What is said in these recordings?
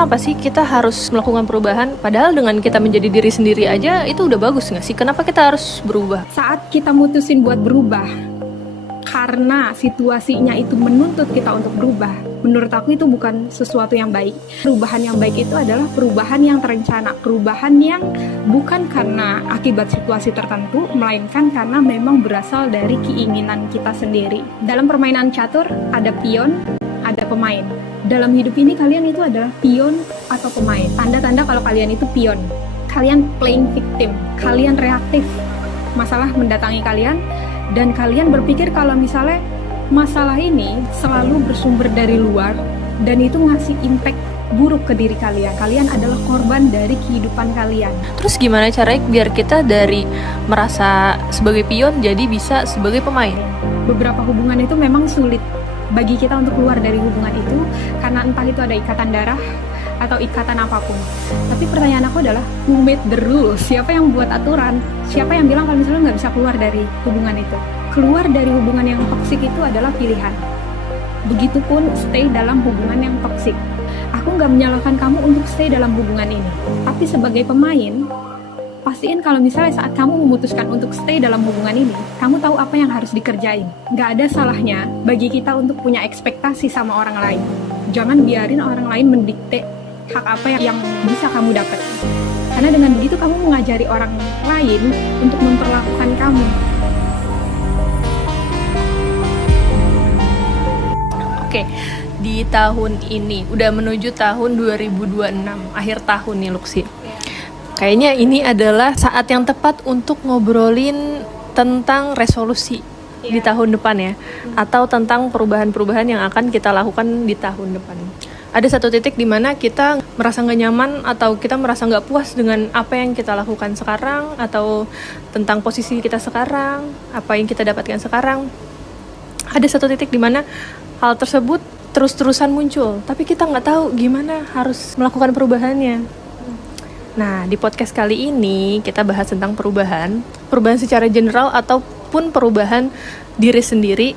Kenapa sih kita harus melakukan perubahan? Padahal dengan kita menjadi diri sendiri aja itu udah bagus nggak sih? Kenapa kita harus berubah? Saat kita mutusin buat berubah karena situasinya itu menuntut kita untuk berubah, menurut aku itu bukan sesuatu yang baik. Perubahan yang baik itu adalah perubahan yang terencana, perubahan yang bukan karena akibat situasi tertentu, melainkan karena memang berasal dari keinginan kita sendiri. Dalam permainan catur ada pion, ada pemain. Dalam hidup ini kalian itu adalah pion atau pemain. Tanda-tanda kalau kalian itu pion. Kalian playing victim, kalian reaktif. Masalah mendatangi kalian, dan kalian berpikir kalau misalnya masalah ini selalu bersumber dari luar dan itu ngasih impact buruk ke diri kalian. Kalian adalah korban dari kehidupan kalian. Terus gimana caranya biar kita dari merasa sebagai pion jadi bisa sebagai pemain? Beberapa hubungan itu memang sulit bagi kita untuk keluar dari hubungan itu karena entah itu ada ikatan darah atau ikatan apapun. Tapi pertanyaan aku adalah, who made the rules? Siapa yang buat aturan? Siapa yang bilang kalau misalnya nggak bisa keluar dari hubungan itu? Keluar dari hubungan yang toksik itu adalah pilihan. Begitupun stay dalam hubungan yang toksik. Aku nggak menyalahkan kamu untuk stay dalam hubungan ini. Tapi sebagai pemain, pastiin kalau misalnya saat kamu memutuskan untuk stay dalam hubungan ini, kamu tahu apa yang harus dikerjain. Nggak ada salahnya bagi kita untuk punya ekspektasi sama orang lain. Jangan biarin orang lain mendikte hak apa yang bisa kamu dapat. Karena dengan begitu kamu mengajari orang lain untuk memperlakukan kamu. Oke, di tahun ini udah menuju tahun 2026, akhir tahun nih Luxi. Kayaknya ini adalah saat yang tepat untuk ngobrolin tentang resolusi di tahun depan ya, atau tentang perubahan-perubahan yang akan kita lakukan di tahun depan. Ada satu titik di mana kita merasa nggak nyaman atau kita merasa nggak puas dengan apa yang kita lakukan sekarang atau tentang posisi kita sekarang, apa yang kita dapatkan sekarang. Ada satu titik di mana hal tersebut terus-terusan muncul, tapi kita nggak tahu gimana harus melakukan perubahannya. Nah, di podcast kali ini kita bahas tentang perubahan secara general ataupun perubahan diri sendiri.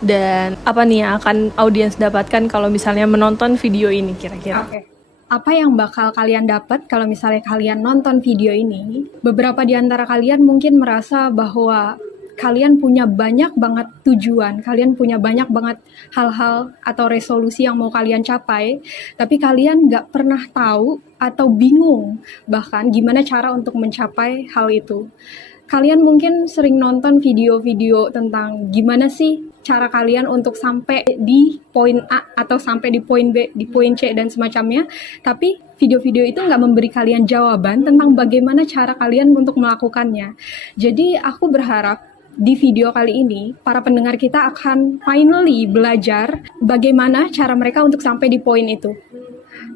Dan apa nih yang akan audiens dapatkan kalau misalnya menonton video ini kira-kira? Oke. Apa yang bakal kalian dapat kalau misalnya kalian nonton video ini? Beberapa di antara kalian mungkin merasa bahwa kalian punya banyak banget tujuan, kalian punya banyak banget hal-hal atau resolusi yang mau kalian capai, tapi kalian nggak pernah tahu atau bingung bahkan gimana cara untuk mencapai hal itu. Kalian mungkin sering nonton video-video tentang gimana sih cara kalian untuk sampai di poin A atau sampai di poin B, di poin C dan semacamnya. Tapi video-video itu nggak memberi kalian jawaban tentang bagaimana cara kalian untuk melakukannya. Jadi aku berharap di video kali ini, para pendengar kita akan finally belajar bagaimana cara mereka untuk sampai di poin itu.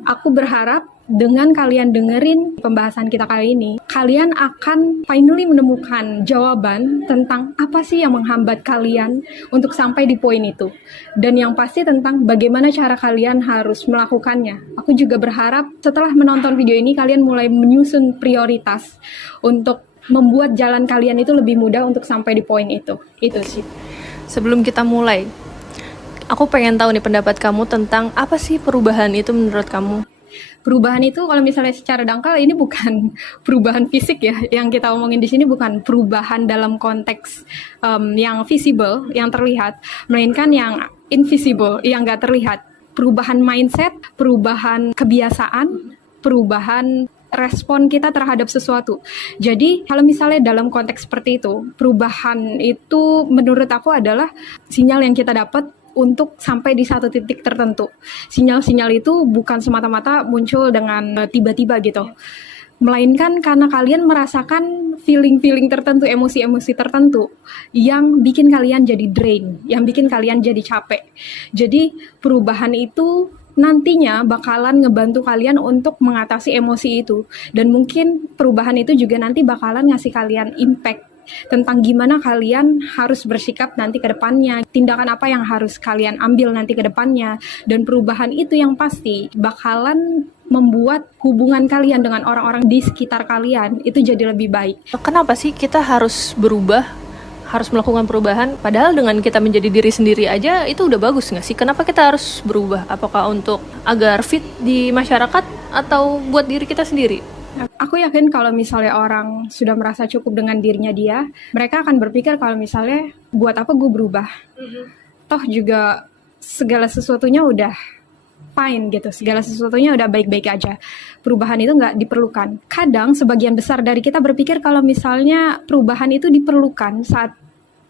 Aku berharap dengan kalian dengerin pembahasan kita kali ini, kalian akan finally menemukan jawaban tentang apa sih yang menghambat kalian untuk sampai di poin itu. Dan yang pasti tentang bagaimana cara kalian harus melakukannya. Aku juga berharap setelah menonton video ini, kalian mulai menyusun prioritas untuk membuat jalan kalian itu lebih mudah untuk sampai di poin itu. Itu sih. Sebelum kita mulai, aku pengen tahu nih pendapat kamu tentang apa sih perubahan itu menurut kamu? Perubahan itu kalau misalnya secara dangkal ini bukan perubahan fisik ya, yang kita omongin di sini bukan perubahan dalam konteks yang visible, yang terlihat, melainkan yang invisible, yang nggak terlihat. Perubahan mindset, perubahan kebiasaan, perubahan respon kita terhadap sesuatu. Jadi kalau misalnya dalam konteks seperti itu, perubahan itu menurut aku adalah sinyal yang kita dapat untuk sampai di satu titik tertentu. Sinyal-sinyal itu bukan semata-mata muncul dengan tiba-tiba gitu, melainkan karena kalian merasakan feeling-feeling tertentu, emosi-emosi tertentu yang bikin kalian jadi drain, yang bikin kalian jadi capek. Jadi perubahan itu nantinya bakalan ngebantu kalian untuk mengatasi emosi itu. Dan mungkin perubahan itu juga nanti bakalan ngasih kalian impact tentang gimana kalian harus bersikap nanti ke depannya, tindakan apa yang harus kalian ambil nanti ke depannya. Dan perubahan itu yang pasti bakalan membuat hubungan kalian dengan orang-orang di sekitar kalian itu jadi lebih baik. Kenapa sih kita harus berubah harus melakukan perubahan, padahal dengan kita menjadi diri sendiri aja itu udah bagus nggak sih? Kenapa kita harus berubah? Apakah untuk agar fit di masyarakat atau buat diri kita sendiri? Aku yakin kalau misalnya orang sudah merasa cukup dengan dirinya dia, mereka akan berpikir kalau misalnya buat apa gue berubah? Toh juga segala sesuatunya udah fine gitu, segala sesuatunya udah baik-baik aja. Perubahan itu nggak diperlukan. Kadang sebagian besar dari kita berpikir kalau misalnya perubahan itu diperlukan saat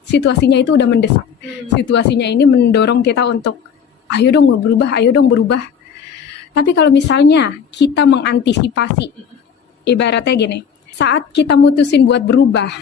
situasinya itu udah mendesak. Situasinya ini mendorong kita untuk ayo dong berubah, ayo dong berubah. Tapi kalau misalnya kita mengantisipasi, ibaratnya gini, saat kita mutusin buat berubah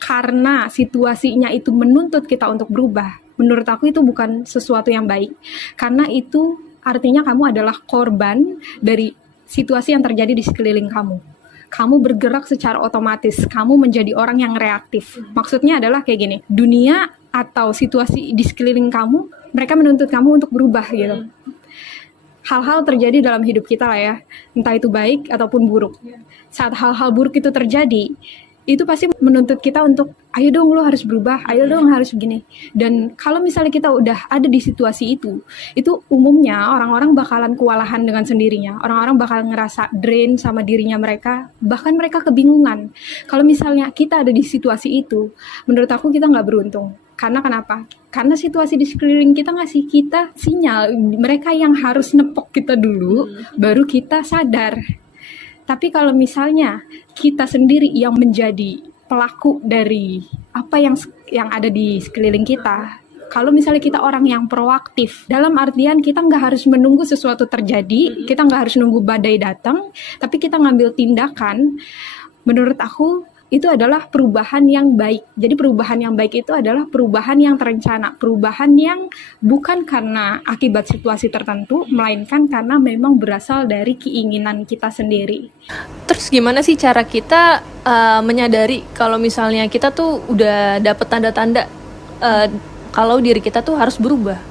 karena situasinya itu menuntut kita untuk berubah, menurut aku itu bukan sesuatu yang baik. Karena itu artinya kamu adalah korban dari situasi yang terjadi di sekeliling kamu. Kamu bergerak secara otomatis, kamu menjadi orang yang reaktif. Maksudnya adalah kayak gini, dunia atau situasi di sekeliling kamu, mereka menuntut kamu untuk berubah gitu. Hal-hal terjadi dalam hidup kita lah ya, entah itu baik ataupun buruk. Saat hal-hal buruk itu terjadi, itu pasti menuntut kita untuk ayo dong lo harus berubah, ayo dong harus begini. Dan kalau misalnya kita udah ada di situasi itu umumnya orang-orang bakalan kewalahan dengan sendirinya. Orang-orang bakal ngerasa drain sama dirinya mereka, bahkan mereka kebingungan. Kalau misalnya kita ada di situasi itu, menurut aku kita nggak beruntung. Karena kenapa? Karena situasi di sekeliling kita ngasih kita sinyal, mereka yang harus nepok kita dulu, baru kita sadar. Tapi kalau misalnya kita sendiri yang menjadi pelaku dari apa yang ada di sekeliling kita, kalau misalnya kita orang yang proaktif, dalam artian kita nggak harus menunggu sesuatu terjadi, kita nggak harus nunggu badai datang, tapi kita ngambil tindakan, menurut aku itu adalah perubahan yang baik. Jadi perubahan yang baik itu adalah perubahan yang terencana, perubahan yang bukan karena akibat situasi tertentu, melainkan karena memang berasal dari keinginan kita sendiri. Terus gimana sih cara kita menyadari kalau misalnya kita tuh udah dapet tanda-tanda kalau diri kita tuh harus berubah?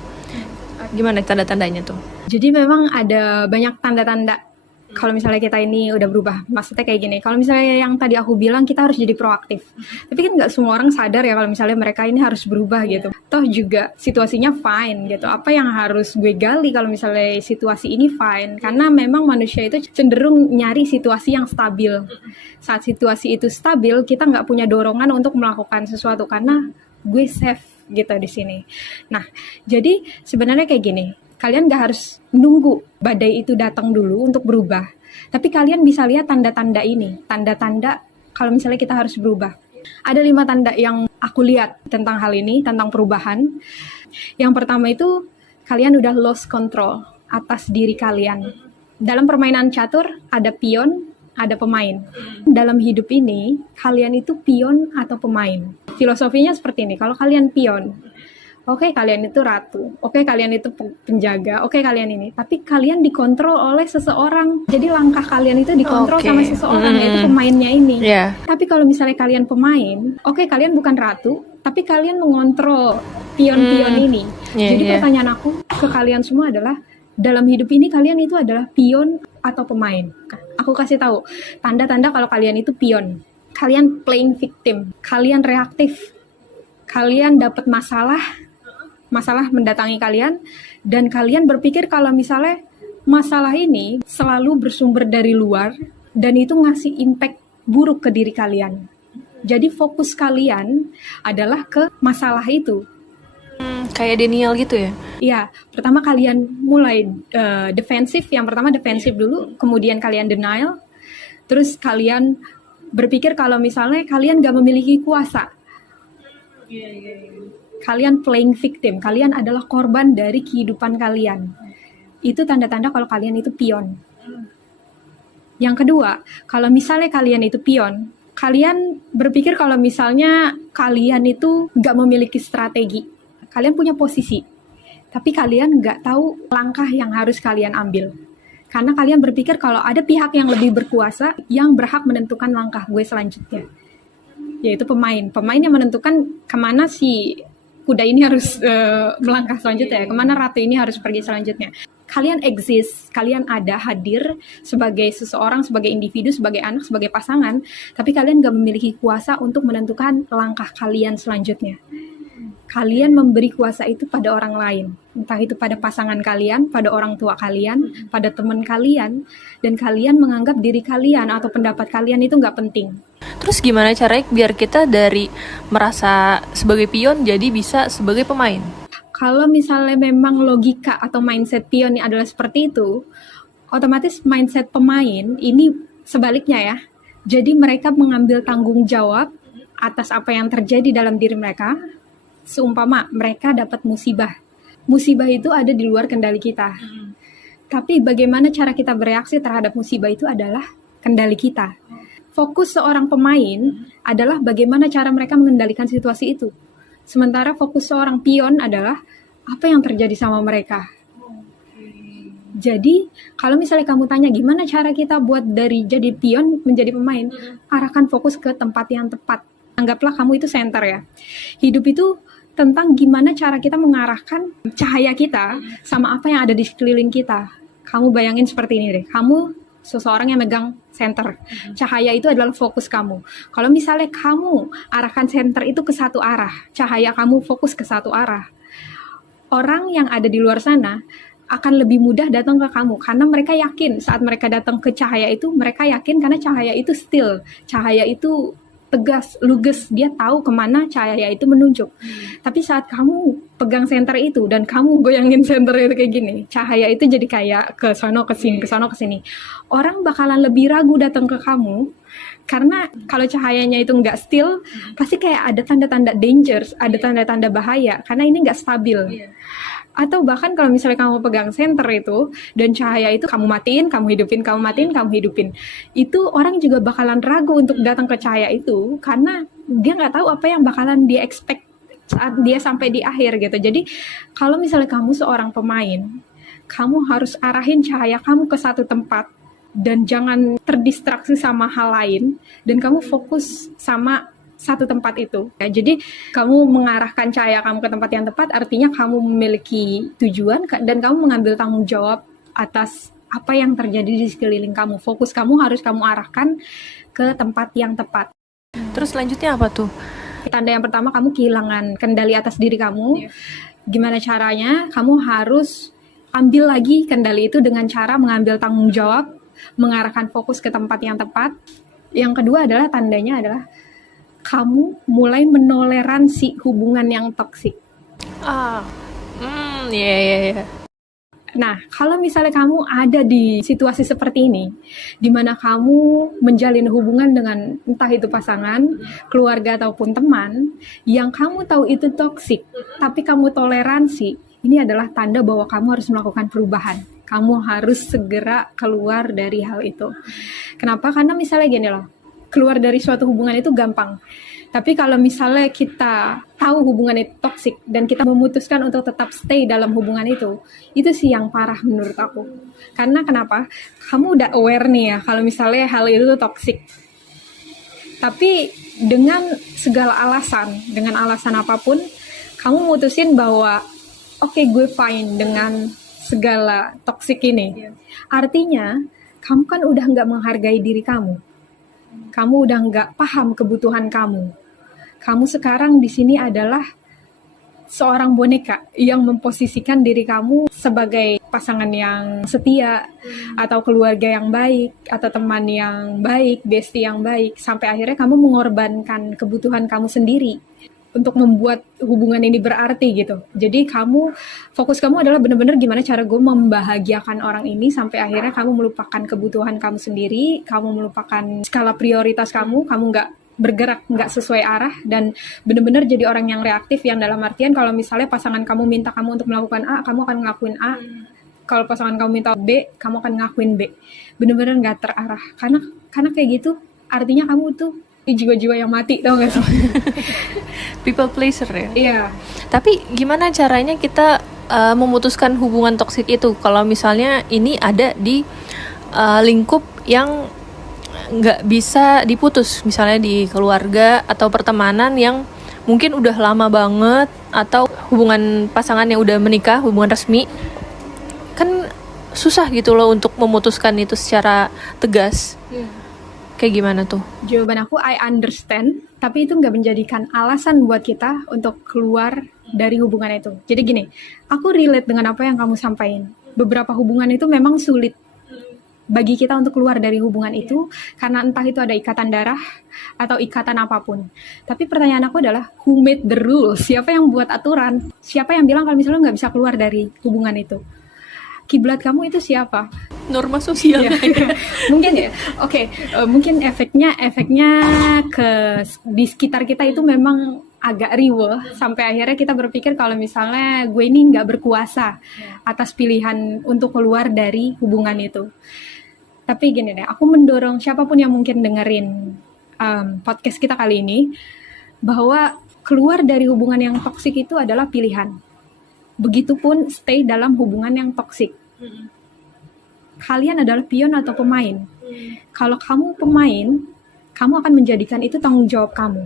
Gimana tanda-tandanya tuh? Jadi memang ada banyak tanda-tanda kalau misalnya kita ini udah berubah. Maksudnya kayak gini, kalau misalnya yang tadi aku bilang kita harus jadi proaktif, tapi kan nggak semua orang sadar ya kalau misalnya mereka ini harus berubah gitu. Toh juga situasinya fine gitu, apa yang harus gue gali kalau misalnya situasi ini fine? Karena memang manusia itu cenderung nyari situasi yang stabil. Saat situasi itu stabil, kita nggak punya dorongan untuk melakukan sesuatu karena gue safe gitu di sini. Nah, jadi sebenarnya kayak gini, kalian gak harus nunggu badai itu datang dulu untuk berubah. Tapi kalian bisa lihat tanda-tanda ini. Tanda-tanda kalau misalnya kita harus berubah. Ada 5 tanda yang aku lihat tentang hal ini, tentang perubahan. Yang pertama itu, kalian udah lost control atas diri kalian. Dalam permainan catur, ada pion, ada pemain. Dalam hidup ini, kalian itu pion atau pemain. Filosofinya seperti ini, kalau kalian pion, oke, kalian itu ratu. Oke, kalian itu penjaga. Oke, kalian ini. Tapi kalian dikontrol oleh seseorang. Jadi langkah kalian itu dikontrol sama seseorang, yaitu pemainnya ini. Tapi kalau misalnya kalian pemain, oke, kalian bukan ratu, tapi kalian mengontrol pion-pion ini. Jadi pertanyaan aku ke kalian semua adalah, dalam hidup ini kalian itu adalah pion atau pemain? Aku kasih tahu, tanda-tanda kalau kalian itu pion. Kalian playing victim. Kalian reaktif. Kalian dapat masalah mendatangi kalian, dan kalian berpikir kalau misalnya masalah ini selalu bersumber dari luar dan itu ngasih impact buruk ke diri kalian. Jadi fokus kalian adalah ke masalah itu. Kayak denial gitu ya? Iya, pertama kalian mulai defensif. Yang pertama defensif dulu, kemudian kalian denial, terus kalian berpikir kalau misalnya kalian gak memiliki kuasa. Kalian playing victim, kalian adalah korban dari kehidupan kalian. Itu tanda-tanda kalau kalian itu pion. Yang kedua, kalau misalnya kalian itu pion, kalian berpikir kalau misalnya kalian itu gak memiliki strategi. Kalian punya posisi, tapi kalian gak tahu langkah yang harus kalian ambil. Karena kalian berpikir kalau ada pihak yang lebih berkuasa yang berhak menentukan langkah gue selanjutnya. Yaitu pemain. Pemain yang menentukan kemana si kuda ini harus melangkah selanjutnya, kemana ratu ini harus pergi selanjutnya. kalian exist, kalian ada, hadir sebagai seseorang, sebagai individu, sebagai anak, sebagai pasangan, tapi kalian gak memiliki kuasa untuk menentukan langkah kalian selanjutnya. Kalian memberi kuasa itu pada orang lain, entah itu pada pasangan kalian, pada orang tua kalian, pada teman kalian, dan kalian menganggap diri kalian atau pendapat kalian itu nggak penting. Terus gimana caranya biar kita dari merasa sebagai pion jadi bisa sebagai pemain? Kalau misalnya memang logika atau mindset pion adalah seperti itu, otomatis mindset pemain ini sebaliknya ya. Jadi mereka mengambil tanggung jawab atas apa yang terjadi dalam diri mereka. Seumpama mereka dapat musibah. Musibah itu ada di luar kendali kita. Tapi bagaimana cara kita bereaksi terhadap musibah itu adalah kendali kita. Fokus seorang pemain adalah bagaimana cara mereka mengendalikan situasi itu. Sementara fokus seorang pion adalah apa yang terjadi sama mereka. Jadi, kalau misalnya kamu tanya gimana cara kita buat dari jadi pion menjadi pemain, arahkan fokus ke tempat yang tepat. Anggaplah kamu itu center ya. Hidup itu tentang gimana cara kita mengarahkan cahaya kita sama apa yang ada di sekeliling kita. Kamu bayangin seperti ini deh. Kamu seseorang yang megang center. Cahaya itu adalah fokus kamu. Kalau misalnya kamu arahkan center itu ke satu arah, cahaya kamu fokus ke satu arah, orang yang ada di luar sana akan lebih mudah datang ke kamu karena mereka yakin saat mereka datang ke cahaya itu, mereka yakin karena cahaya itu still, cahaya itu tegas, luges, dia tahu kemana cahaya itu menunjuk. Tapi saat kamu pegang senter itu dan kamu goyangin senter itu kayak gini, cahaya itu jadi kayak ke sono ke sini, ke sono ke sini. Orang bakalan lebih ragu datang ke kamu karena kalau cahayanya itu nggak still, pasti kayak ada tanda-tanda dangers, ada tanda-tanda bahaya karena ini nggak stabil. Atau bahkan kalau misalnya kamu pegang senter itu dan cahaya itu kamu matiin, kamu hidupin, kamu matiin, kamu hidupin, itu orang juga bakalan ragu untuk datang ke cahaya itu karena dia nggak tahu apa yang bakalan dia expect saat dia sampai di akhir gitu. Jadi kalau misalnya kamu seorang pemain, kamu harus arahin cahaya kamu ke satu tempat dan jangan terdistraksi sama hal lain dan kamu fokus sama satu tempat itu. Ya, jadi kamu mengarahkan cahaya kamu ke tempat yang tepat artinya kamu memiliki tujuan dan kamu mengambil tanggung jawab atas apa yang terjadi di sekeliling kamu. Fokus kamu harus kamu arahkan ke tempat yang tepat. Terus selanjutnya apa tuh? Tanda yang pertama, kamu kehilangan kendali atas diri kamu. Gimana caranya? Kamu harus ambil lagi kendali itu dengan cara mengambil tanggung jawab, mengarahkan fokus ke tempat yang tepat. Yang kedua adalah tandanya adalah kamu mulai menoleransi hubungan yang toksik. Iya. Nah, kalau misalnya kamu ada di situasi seperti ini, di mana kamu menjalin hubungan dengan entah itu pasangan, keluarga ataupun teman, yang kamu tahu itu toksik, tapi kamu toleransi, ini adalah tanda bahwa kamu harus melakukan perubahan. Kamu harus segera keluar dari hal itu. Kenapa? Karena misalnya gini loh, keluar dari suatu hubungan itu gampang. Tapi kalau misalnya kita tahu hubungan itu toksik dan kita memutuskan untuk tetap stay dalam hubungan itu sih yang parah menurut aku. Karena kenapa? Kamu udah aware nih ya kalau misalnya hal itu tuh toksik. Tapi dengan segala alasan, dengan alasan apapun, kamu mutusin bahwa oke, gue fine dengan segala toksik ini. Artinya, kamu kan udah nggak menghargai diri kamu. Kamu udah nggak paham kebutuhan kamu. Kamu sekarang di sini adalah seorang boneka yang memposisikan diri kamu sebagai pasangan yang setia, atau keluarga yang baik, atau teman yang baik, bestie yang baik, sampai akhirnya kamu mengorbankan kebutuhan kamu sendiri untuk membuat hubungan ini berarti gitu. Jadi fokus kamu adalah benar-benar gimana cara gue membahagiakan orang ini sampai akhirnya kamu melupakan kebutuhan kamu sendiri, kamu melupakan skala prioritas kamu nggak bergerak, nggak sesuai arah, dan benar-benar jadi orang yang reaktif, yang dalam artian kalau misalnya pasangan kamu minta kamu untuk melakukan A, kamu akan ngelakuin A. Kalau pasangan kamu minta B, kamu akan ngelakuin B. Benar-benar nggak terarah. Karena kayak gitu, artinya kamu tuh jiwa-jiwa yang mati, tau gak sih? People pleaser ya? Iya. Tapi gimana caranya kita memutuskan hubungan toksik itu kalau misalnya ini ada di lingkup yang nggak bisa diputus, misalnya di keluarga atau pertemanan yang mungkin udah lama banget, atau hubungan pasangan yang udah menikah, hubungan resmi. Kan susah gitu loh untuk memutuskan itu secara tegas. Kayak gimana tuh? Jawaban aku I understand, tapi itu nggak menjadikan alasan buat kita untuk keluar dari hubungan itu. Jadi gini, aku relate dengan apa yang kamu sampaikan. Beberapa hubungan itu memang sulit bagi kita untuk keluar dari hubungan itu, karena entah itu ada ikatan darah atau ikatan apapun. Tapi pertanyaan aku adalah, who made the rules? Siapa yang buat aturan? Siapa yang bilang kalau misalnya nggak bisa keluar dari hubungan itu? Kiblat kamu itu siapa? Norma sosial. Mungkin ya. Oke, mungkin efeknya ke di sekitar kita itu memang agak riweh sampai akhirnya kita berpikir kalau misalnya gue ini nggak berkuasa atas pilihan untuk keluar dari hubungan itu. Tapi gini deh, aku mendorong siapapun yang mungkin dengerin podcast kita kali ini bahwa keluar dari hubungan yang toksik itu adalah pilihan. Begitupun stay dalam hubungan yang toksik. Kalian adalah pion atau pemain. Kalau kamu pemain, kamu akan menjadikan itu tanggung jawab kamu.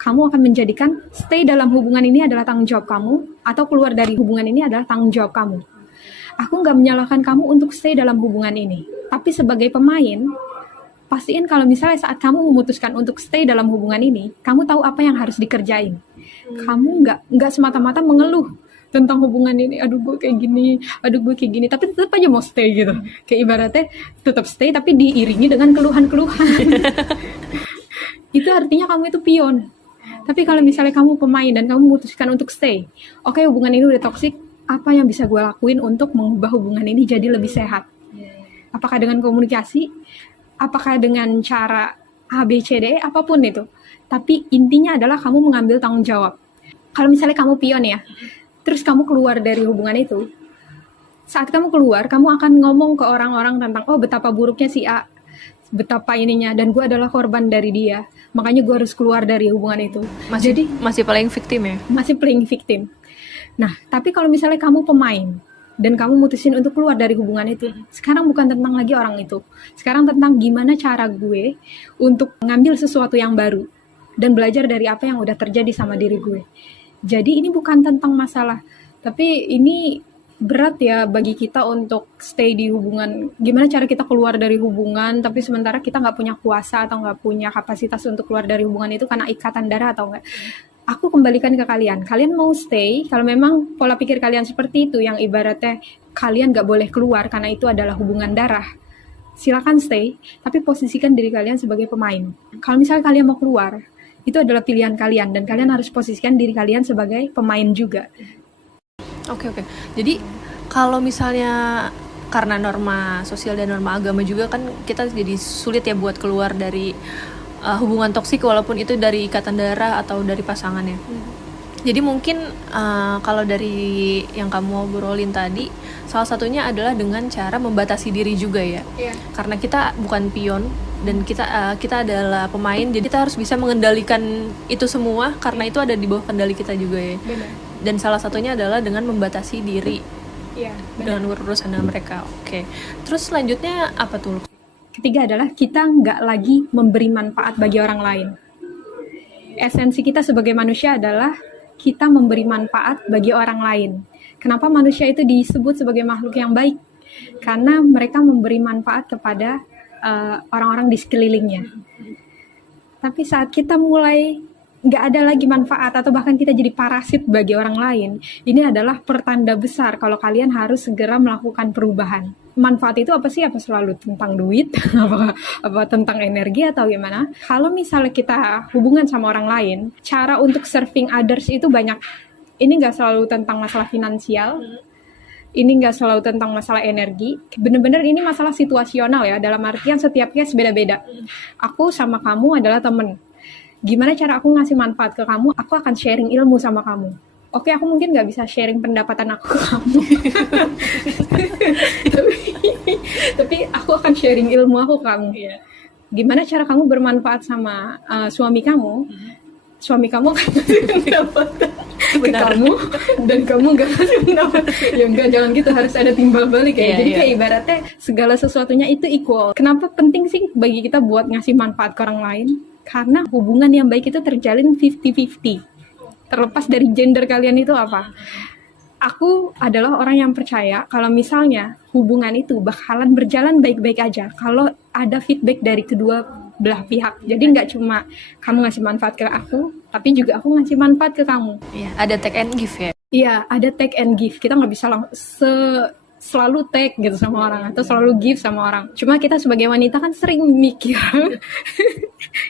Kamu akan menjadikan stay dalam hubungan ini adalah tanggung jawab kamu, atau keluar dari hubungan ini adalah tanggung jawab kamu. Aku nggak menyalahkan kamu untuk stay dalam hubungan ini. Tapi sebagai pemain, pastiin kalau misalnya saat kamu memutuskan untuk stay dalam hubungan ini, kamu tahu apa yang harus dikerjain. Kamu nggak semata-mata mengeluh tentang hubungan ini, aduh gue kayak gini, tapi tetap aja mau stay gitu. Kayak ibaratnya tetap stay tapi diiringi dengan keluhan-keluhan. Itu artinya kamu itu pion. Tapi kalau misalnya kamu pemain dan kamu memutuskan untuk stay, oke, hubungan ini udah toksik, apa yang bisa gue lakuin untuk mengubah hubungan ini jadi lebih sehat? Apakah dengan komunikasi? Apakah dengan cara A, B, C, D, apapun itu. Tapi intinya adalah kamu mengambil tanggung jawab. Kalau misalnya kamu pion ya, terus kamu keluar dari hubungan itu, saat kamu keluar, kamu akan ngomong ke orang-orang tentang, oh betapa buruknya si A, betapa ininya, dan gue adalah korban dari dia, makanya gue harus keluar dari hubungan itu. Masih playing victim ya? Masih playing victim. Nah, tapi kalau misalnya kamu pemain, dan kamu mutusin untuk keluar dari hubungan itu, sekarang bukan tentang lagi orang itu, sekarang tentang gimana cara gue untuk ngambil sesuatu yang baru, dan belajar dari apa yang udah terjadi sama diri gue. Jadi ini bukan tentang masalah, tapi ini berat ya bagi kita untuk stay di hubungan. Gimana cara kita keluar dari hubungan, tapi sementara kita nggak punya kuasa atau nggak punya kapasitas untuk keluar dari hubungan itu karena ikatan darah atau enggak. Aku kembalikan ke kalian. Kalian mau stay, kalau memang pola pikir kalian seperti itu, yang ibaratnya kalian nggak boleh keluar karena itu adalah hubungan darah, silakan stay, tapi posisikan diri kalian sebagai pemain. Kalau misalnya kalian mau keluar, itu adalah pilihan kalian, dan kalian harus posisikan diri kalian sebagai pemain juga. Oke. Jadi kalau misalnya karena norma sosial dan norma agama juga kan kita jadi sulit ya buat keluar dari hubungan toksik walaupun itu dari ikatan darah atau dari pasangannya. Jadi mungkin kalau dari yang kamu obrolin tadi, salah satunya adalah dengan cara membatasi diri juga ya. Karena kita bukan pion dan kita adalah pemain, jadi kita harus bisa mengendalikan itu semua karena itu ada di bawah kendali kita juga ya. Benar. Dan salah satunya adalah dengan membatasi diri dengan urusan dengan mereka. Oke. Terus selanjutnya apa tuh? Ketiga adalah kita nggak lagi memberi manfaat bagi orang lain. Esensi kita sebagai manusia adalah kita memberi manfaat bagi orang lain. Kenapa manusia itu disebut sebagai makhluk yang baik? Karena mereka memberi manfaat kepada orang-orang di sekelilingnya. Tapi saat kita mulai nggak ada lagi manfaat atau bahkan kita jadi parasit bagi orang lain, ini adalah pertanda besar kalau kalian harus segera melakukan perubahan. Manfaat itu apa sih? Apa selalu tentang duit? apa tentang energi atau gimana? Kalau misalnya kita hubungan sama orang lain, cara untuk serving others itu banyak. Ini nggak selalu tentang masalah finansial, ini nggak selalu tentang masalah energi. Bener-bener ini masalah situasional ya, dalam artian setiap case beda-beda. Aku sama kamu adalah temen. Gimana cara aku ngasih manfaat ke kamu? Aku akan sharing ilmu sama kamu. Oke, aku mungkin nggak bisa sharing pendapatan aku ke kamu. tapi aku akan sharing ilmu aku ke kamu. Gimana cara kamu bermanfaat sama suami kamu? Suami kamu akan ngasih pendapatan ke kamu, dan kamu nggak ngasih pendapatan. Ya enggak, jangan gitu, harus ada timbal balik ya. Jadi kayak ibaratnya segala sesuatunya itu equal. Kenapa penting sih bagi kita buat ngasih manfaat ke orang lain? Karena hubungan yang baik itu terjalin 50-50. Terlepas dari gender kalian itu apa. Aku adalah orang yang percaya kalau misalnya hubungan itu bakalan berjalan baik-baik aja kalau ada feedback dari kedua belah pihak. Jadi nggak cuma kamu ngasih manfaat ke aku, tapi juga aku ngasih manfaat ke kamu. Iya, ada take and give ya. Iya, ada take and give. Kita nggak bisa selalu take gitu sama orang atau selalu give sama orang. Cuma kita sebagai wanita kan sering mikir.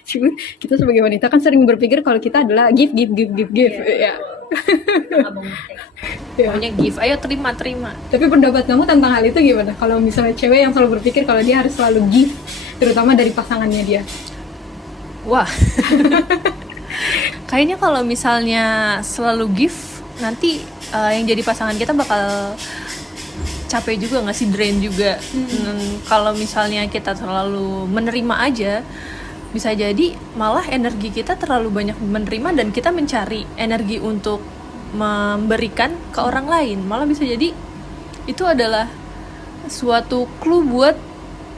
Cuma kita sebagai wanita kan sering berpikir kalau kita adalah give. Ya. Pokoknya give, ayo terima. Tapi pendapat kamu tentang hal itu gimana? Kalau misalnya cewek yang selalu berpikir kalau dia harus selalu give, terutama dari pasangannya dia. Wah. Kayaknya kalau misalnya selalu give, nanti yang jadi pasangan kita bakal capek juga, nggak sih, drain juga. Kalau misalnya kita terlalu menerima aja, bisa jadi malah energi kita terlalu banyak menerima dan kita mencari energi untuk memberikan ke orang lain. Malah bisa jadi itu adalah suatu clue buat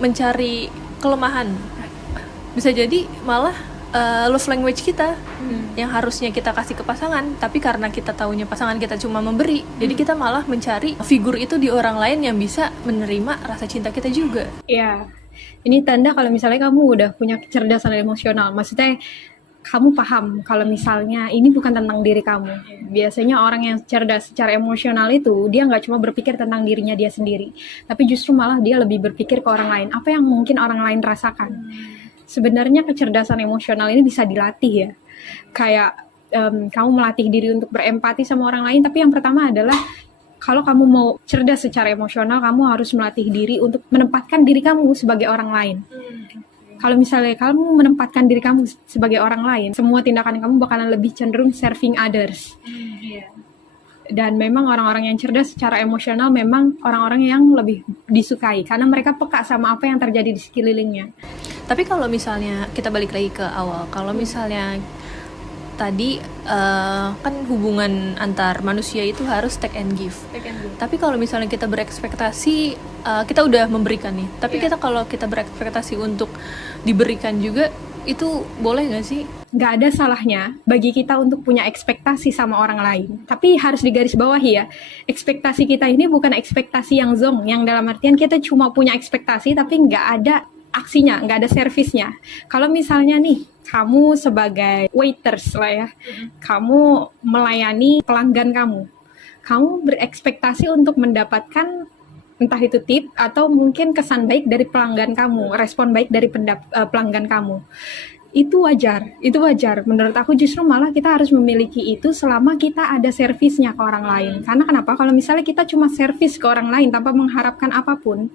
mencari kelemahan. Bisa jadi malah love language kita yang harusnya kita kasih ke pasangan, tapi karena kita taunya pasangan kita cuma memberi, jadi kita malah mencari figur itu di orang lain yang bisa menerima rasa cinta kita juga. Iya, ini tanda kalau misalnya kamu udah punya kecerdasan emosional. Maksudnya kamu paham kalau misalnya ini bukan tentang diri kamu. Biasanya orang yang cerdas secara emosional itu dia nggak cuma berpikir tentang dirinya dia sendiri, tapi justru malah dia lebih berpikir ke orang lain, apa yang mungkin orang lain rasakan. Sebenarnya kecerdasan emosional ini bisa dilatih ya. Kayak kamu melatih diri untuk berempati sama orang lain, tapi yang pertama adalah kalau kamu mau cerdas secara emosional, kamu harus melatih diri untuk menempatkan diri kamu sebagai orang lain. Kalau misalnya kamu menempatkan diri kamu sebagai orang lain, semua tindakan kamu bakalan lebih cenderung serving others. Dan memang orang-orang yang cerdas secara emosional memang orang-orang yang lebih disukai karena mereka peka sama apa yang terjadi di sekelilingnya. Tapi kalau misalnya kita balik lagi ke awal, kalau misalnya tadi kan hubungan antar manusia itu harus take and give. Tapi kalau misalnya kita berekspektasi, kita udah memberikan nih, tapi kalau kita berekspektasi untuk diberikan juga, itu boleh nggak sih? Nggak ada salahnya bagi kita untuk punya ekspektasi sama orang lain. Tapi harus digarisbawahi ya, ekspektasi kita ini bukan ekspektasi yang zonk, yang dalam artian kita cuma punya ekspektasi tapi nggak ada aksinya, nggak ada servisnya. Kalau misalnya nih, kamu sebagai waiters lah ya, kamu melayani pelanggan kamu berekspektasi untuk mendapatkan entah itu tip atau mungkin kesan baik dari pelanggan kamu, respon baik dari pelanggan kamu. Itu wajar. Menurut aku justru malah kita harus memiliki itu selama kita ada servisnya ke orang lain. Karena kenapa? Kalau misalnya kita cuma servis ke orang lain tanpa mengharapkan apapun,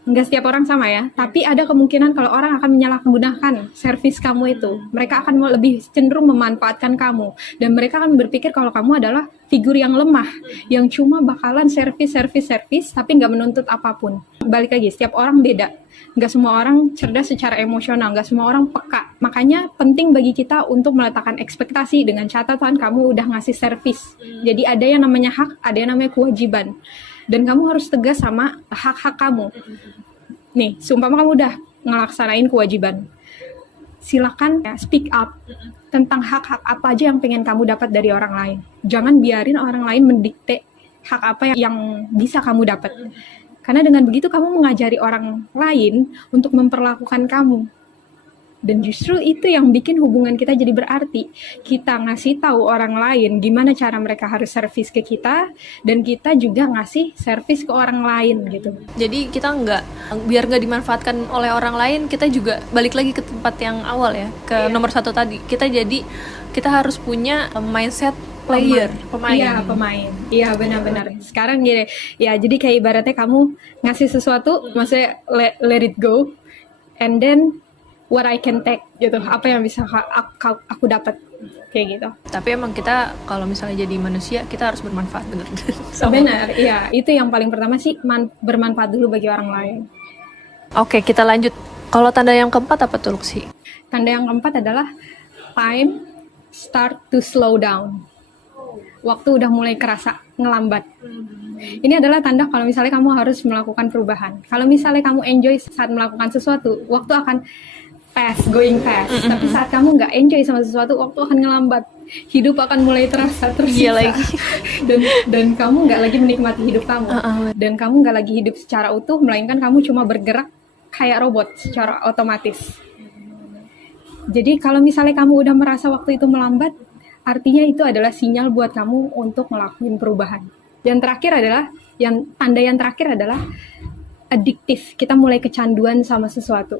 nggak setiap orang sama ya, tapi ada kemungkinan kalau orang akan menyalahgunakan servis kamu itu. Mereka akan lebih cenderung memanfaatkan kamu, dan mereka akan berpikir kalau kamu adalah figur yang lemah, yang cuma bakalan servis, tapi nggak menuntut apapun. Balik lagi, setiap orang beda. Nggak semua orang cerdas secara emosional, nggak semua orang peka. Makanya penting bagi kita untuk meletakkan ekspektasi dengan catatan kamu udah ngasih servis. Jadi ada yang namanya hak, ada yang namanya kewajiban. Dan kamu harus tegas sama hak-hak kamu. Nih, seumpama kamu udah ngelaksanain kewajiban, silakan ya, speak up tentang hak-hak apa aja yang pengen kamu dapat dari orang lain. Jangan biarin orang lain mendikte hak apa yang bisa kamu dapat. Karena dengan begitu kamu mengajari orang lain untuk memperlakukan kamu. Dan justru itu yang bikin hubungan kita jadi berarti. Kita ngasih tahu orang lain gimana cara mereka harus servis ke kita, dan kita juga ngasih servis ke orang lain gitu. Jadi kita biar nggak dimanfaatkan oleh orang lain, kita juga balik lagi ke tempat yang awal ya, ke nomor 1 tadi. Kita harus punya mindset pemain. Iya, benar-benar. Sekarang gini, ya jadi kayak ibaratnya kamu ngasih sesuatu, maksudnya let it go, and then what I can take gitu, apa yang bisa aku dapat, kayak gitu. Tapi emang kita kalau misalnya jadi manusia, kita harus bermanfaat, bener. Benar, iya, itu yang paling pertama sih, bermanfaat dulu bagi orang lain. Oke, kita lanjut. Kalau tanda yang keempat apa tuh, Luxi? Tanda yang keempat adalah time start to slow down. Waktu udah mulai kerasa ngelambat. Ini adalah tanda kalau misalnya kamu harus melakukan perubahan. Kalau misalnya kamu enjoy saat melakukan sesuatu, waktu akan going fast. Tapi saat kamu nggak enjoy sama sesuatu, waktu akan ngelambat. hidup akan mulai terasa Iya tersisa. lagi. Dan kamu nggak lagi menikmati hidup kamu. Dan kamu nggak lagi hidup secara utuh, melainkan kamu cuma bergerak kayak robot secara otomatis. Jadi kalau misalnya kamu udah merasa waktu itu melambat, artinya itu adalah sinyal buat kamu untuk melakukan perubahan. Yang terakhir adalah, tanda yang terakhir adalah adiktif. Kita mulai kecanduan sama sesuatu.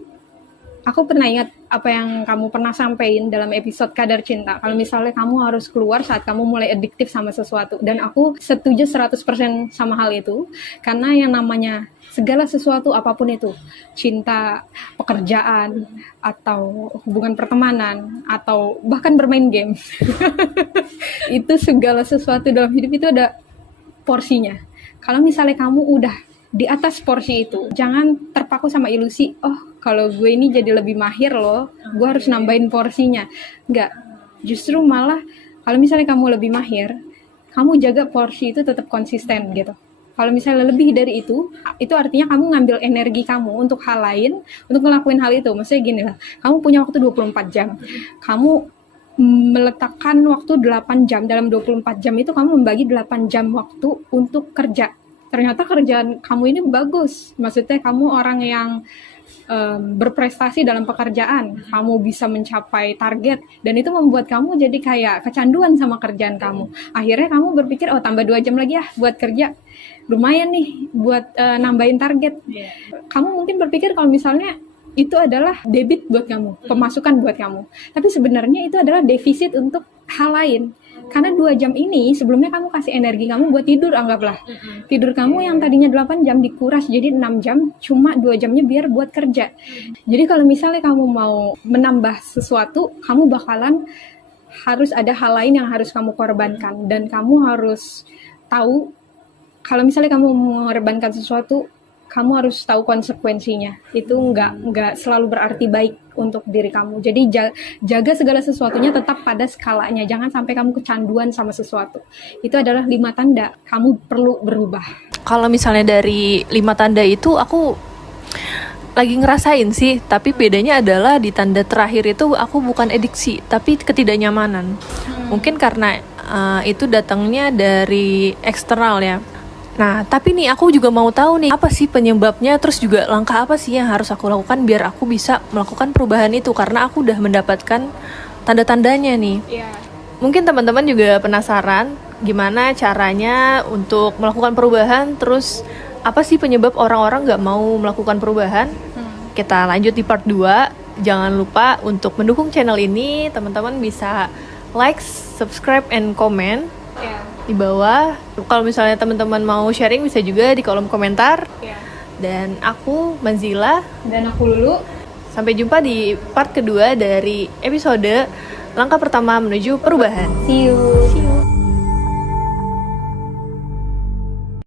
Aku pernah ingat apa yang kamu pernah sampaikan dalam episode Kadar Cinta. Kalau misalnya kamu harus keluar saat kamu mulai adiktif sama sesuatu. Dan aku setuju 100% sama hal itu. Karena yang namanya segala sesuatu apapun itu, cinta, pekerjaan, atau hubungan pertemanan, atau bahkan bermain game. Itu segala sesuatu dalam hidup itu ada porsinya. Kalau misalnya kamu udah di atas porsi itu, jangan terpaku sama ilusi, oh kalau gue ini jadi lebih mahir loh, gue harus nambahin porsinya. Enggak, justru malah kalau misalnya kamu lebih mahir, kamu jaga porsi itu tetap konsisten gitu. Kalau misalnya lebih dari itu artinya kamu ngambil energi kamu untuk hal lain, untuk ngelakuin hal itu. Maksudnya gini lah, kamu punya waktu 24 jam, kamu meletakkan waktu 8 jam, dalam 24 jam itu kamu membagi 8 jam waktu untuk kerja. Ternyata kerjaan kamu ini bagus, maksudnya kamu orang yang berprestasi dalam pekerjaan, kamu bisa mencapai target, dan itu membuat kamu jadi kayak kecanduan sama kerjaan kamu. Akhirnya kamu berpikir, oh tambah 2 jam lagi ya buat kerja, lumayan nih buat nambahin target. Kamu mungkin berpikir kalau misalnya itu adalah debit buat kamu, pemasukan buat kamu, tapi sebenarnya itu adalah defisit untuk hal lain. Karena 2 jam ini sebelumnya kamu kasih energi kamu buat tidur, anggaplah. Tidur kamu yang tadinya 8 jam dikuras jadi 6 jam, cuma 2 jamnya biar buat kerja. Jadi kalau misalnya kamu mau menambah sesuatu, kamu bakalan harus ada hal lain yang harus kamu korbankan. Dan kamu harus tahu, kalau misalnya kamu mengorbankan sesuatu, kamu harus tahu konsekuensinya. Itu nggak selalu berarti baik untuk diri kamu. Jadi jaga segala sesuatunya tetap pada skalanya. Jangan sampai kamu kecanduan sama sesuatu. Itu adalah 5 tanda kamu perlu berubah. Kalau misalnya dari 5 tanda itu aku lagi ngerasain sih, tapi bedanya adalah di tanda terakhir itu aku bukan adiksi, tapi ketidaknyamanan. Mungkin karena itu datangnya dari eksternal ya. Nah, tapi nih aku juga mau tahu nih, apa sih penyebabnya, terus juga langkah apa sih yang harus aku lakukan biar aku bisa melakukan perubahan itu, karena aku udah mendapatkan tanda-tandanya nih. Mungkin teman-teman juga penasaran gimana caranya untuk melakukan perubahan, terus apa sih penyebab orang-orang gak mau melakukan perubahan. Kita lanjut di part 2. Jangan lupa untuk mendukung channel ini, teman-teman bisa like, subscribe, and comment di bawah. Kalau misalnya teman-teman mau sharing bisa juga di kolom komentar. Dan aku Manzila, Dan aku Lulu. sampai jumpa di part kedua dari episode langkah pertama menuju perubahan. See you.